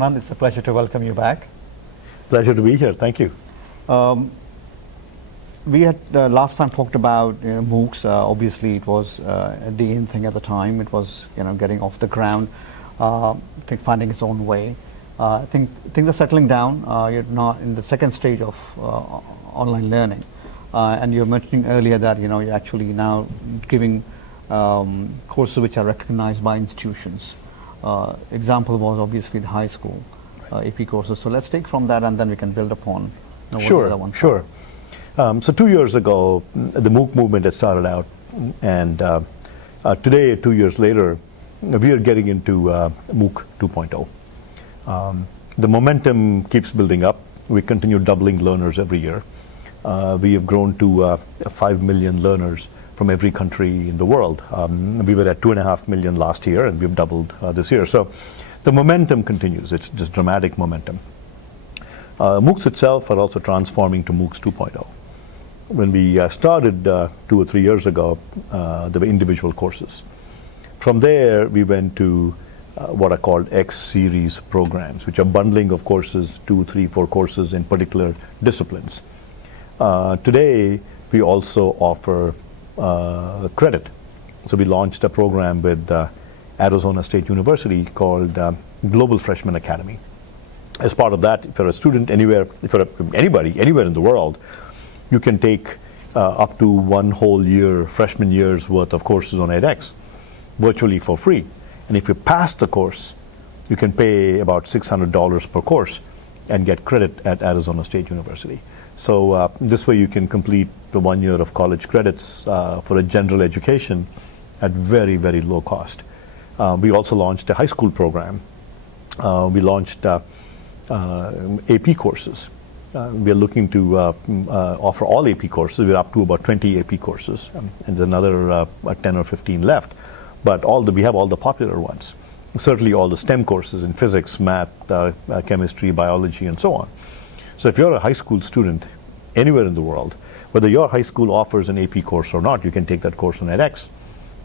Anand, it's a pleasure to welcome you back. Pleasure to be here. Thank you. We had last time talked about MOOCs. Obviously, it was the in thing at the time. It was getting off the ground, I think finding its own way. I think things are settling down. You're not in the second stage of online learning, and you were mentioning earlier that you're actually now giving courses which are recognized by institutions. Example was obviously the high school AP courses. So let's take from that, and then we can build upon. Sure. So 2 years ago, the MOOC movement had started out, and today, 2 years later, we are getting into MOOC 2.0. The momentum keeps building up. We continue doubling learners every year. We have grown to 5 million learners from every country in the world. We were at 2.5 million last year, and we've doubled this year. So the momentum continues. It's just dramatic momentum. MOOCs itself are also transforming to MOOCs 2.0. When we started 2 or 3 years ago, there were individual courses. From there, we went to what are called X series programs, which are bundling of courses, 2, 3, 4 courses in particular disciplines. Today, we also offer credit. So we launched a program with Arizona State University called Global Freshman Academy. As part of that, if you're a student anywhere, if you're anybody, anywhere in the world, you can take up to 1 whole year, freshman year's worth of courses on edX, virtually for free. And if you pass the course, you can pay about $600 per course and get credit at Arizona State University. So this way you can complete the 1 year of college credits for a general education at very, very low cost. We also launched a high school program. We launched AP courses. We are looking to offer all AP courses. We're up to about 20 AP courses, and there's another 10 or 15 left. But we have all the popular ones. Certainly all the STEM courses in physics, math, chemistry, biology, and so on. So if you're a high school student anywhere in the world, whether your high school offers an AP course or not, you can take that course on edX.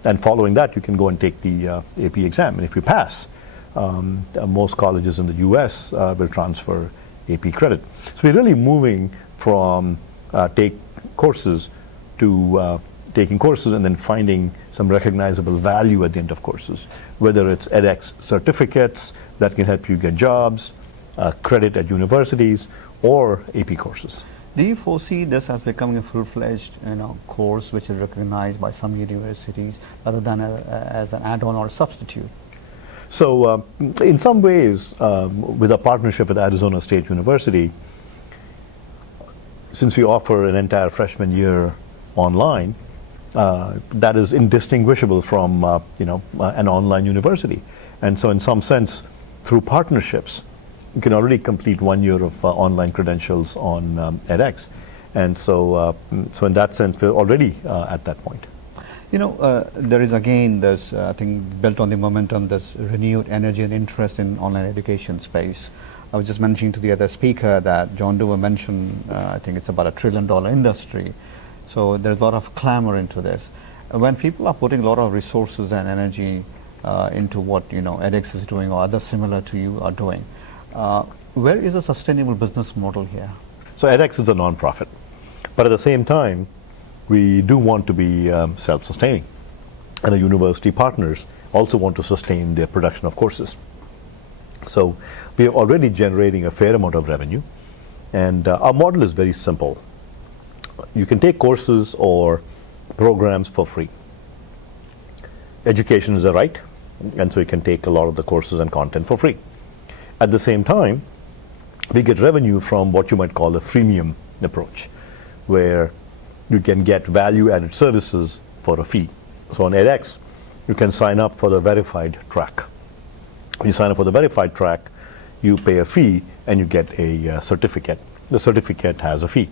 And following that, you can go and take the AP exam. And if you pass, most colleges in the US will transfer AP credit. So we're really moving from take courses to taking courses and then finding some recognizable value at the end of courses, whether it's edX certificates that can help you get jobs, credit at universities, or AP courses. Do you foresee this as becoming a full-fledged course which is recognized by some universities rather than as an add-on or a substitute? So in some ways, with a partnership with Arizona State University, since we offer an entire freshman year online, that is indistinguishable from an online university. And so in some sense, through partnerships, you can already complete 1 year of online credentials on edX. And so in that sense, we're already at that point. There is again this, I think, built on the momentum, this renewed energy and interest in online education space. I was just mentioning to the other speaker that John Doerr mentioned, I think it's about $1 trillion industry. So there's a lot of clamor into this. When people are putting a lot of resources and energy into what edX is doing or others similar to you are doing, where is a sustainable business model here? So edX is a nonprofit, but at the same time, we do want to be self-sustaining, and the university partners also want to sustain their production of courses. So we are already generating a fair amount of revenue, and our model is very simple. You can take courses or programs for free. Education is a right, and so you can take a lot of the courses and content for free. At the same time, we get revenue from what you might call a freemium approach, where you can get value-added services for a fee. So on edX, you can sign up for the verified track. When you sign up for the verified track, you pay a fee and you get a certificate. The certificate has a fee.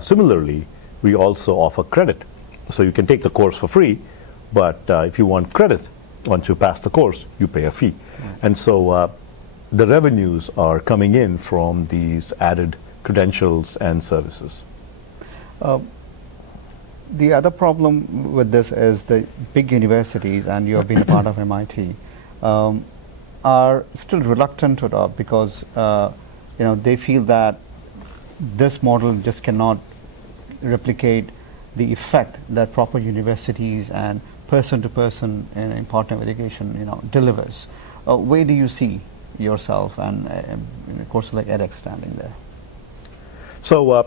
Similarly, we also offer credit. So you can take the course for free, but if you want credit, once you pass the course, you pay a fee. And so the revenues are coming in from these added credentials and services. The other problem with this is the big universities, and you have been part of MIT, are are still reluctant to adopt because they feel that this model just cannot replicate the effect that proper universities and person-to-person in partner education delivers. Where do you see yourself and in a course like edX standing there? So,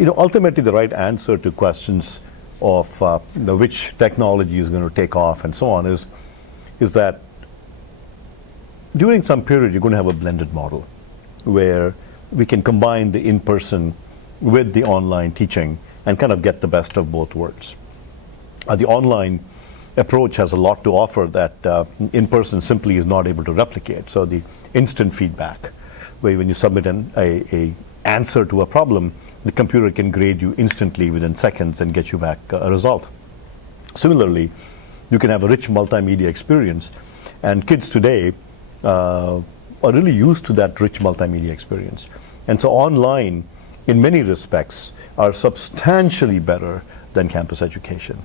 ultimately the right answer to questions of which technology is going to take off and so on is that during some period you're going to have a blended model where we can combine the in-person with the online teaching and kind of get the best of both worlds. The online approach has a lot to offer that in-person simply is not able to replicate. So the instant feedback, where when you submit a answer to a problem, the computer can grade you instantly within seconds and get you back a result. Similarly, you can have a rich multimedia experience, and kids today are really used to that rich multimedia experience. And so online, in many respects, are substantially better than campus education.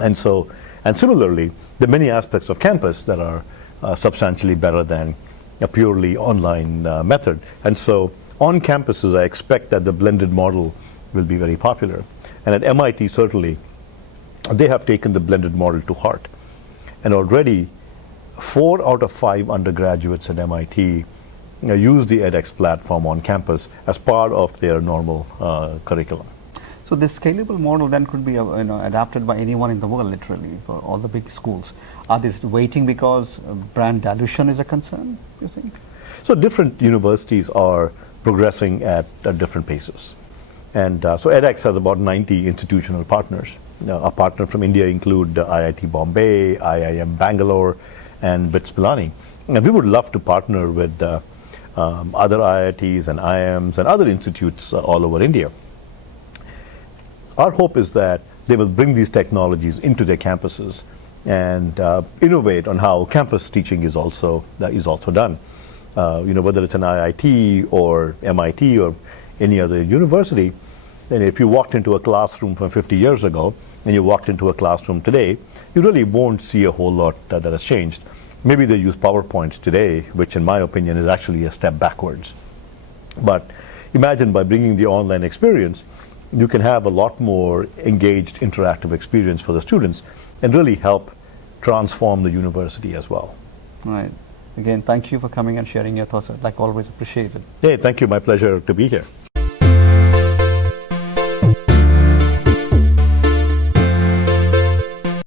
And similarly, there are many aspects of campus that are substantially better than a purely online method. And so on campuses, I expect that the blended model will be very popular. And at MIT, certainly, they have taken the blended model to heart. And already, 4 out of 5 undergraduates at MIT use the edX platform on campus as part of their normal curriculum. So this scalable model then could be adapted by anyone in the world, literally, for all the big schools. Are they waiting because brand dilution is a concern, you think? So different universities are progressing at different paces. And so edX has about 90 institutional partners. Our partners from India include IIT Bombay, IIM Bangalore, and BITS Pilani. And we would love to partner with other IITs and IIMs and other institutes all over India. Our hope is that they will bring these technologies into their campuses and innovate on how campus teaching is also done. Whether it's an IIT or MIT or any other university, and if you walked into a classroom from 50 years ago and you walked into a classroom today, you really won't see a whole lot that has changed. Maybe they use PowerPoint today, which in my opinion is actually a step backwards. But imagine by bringing the online experience, you can have a lot more engaged, interactive experience for the students and really help transform the university as well. Right. Again, thank you for coming and sharing your thoughts. Like always, appreciate it. Hey, thank you. My pleasure to be here.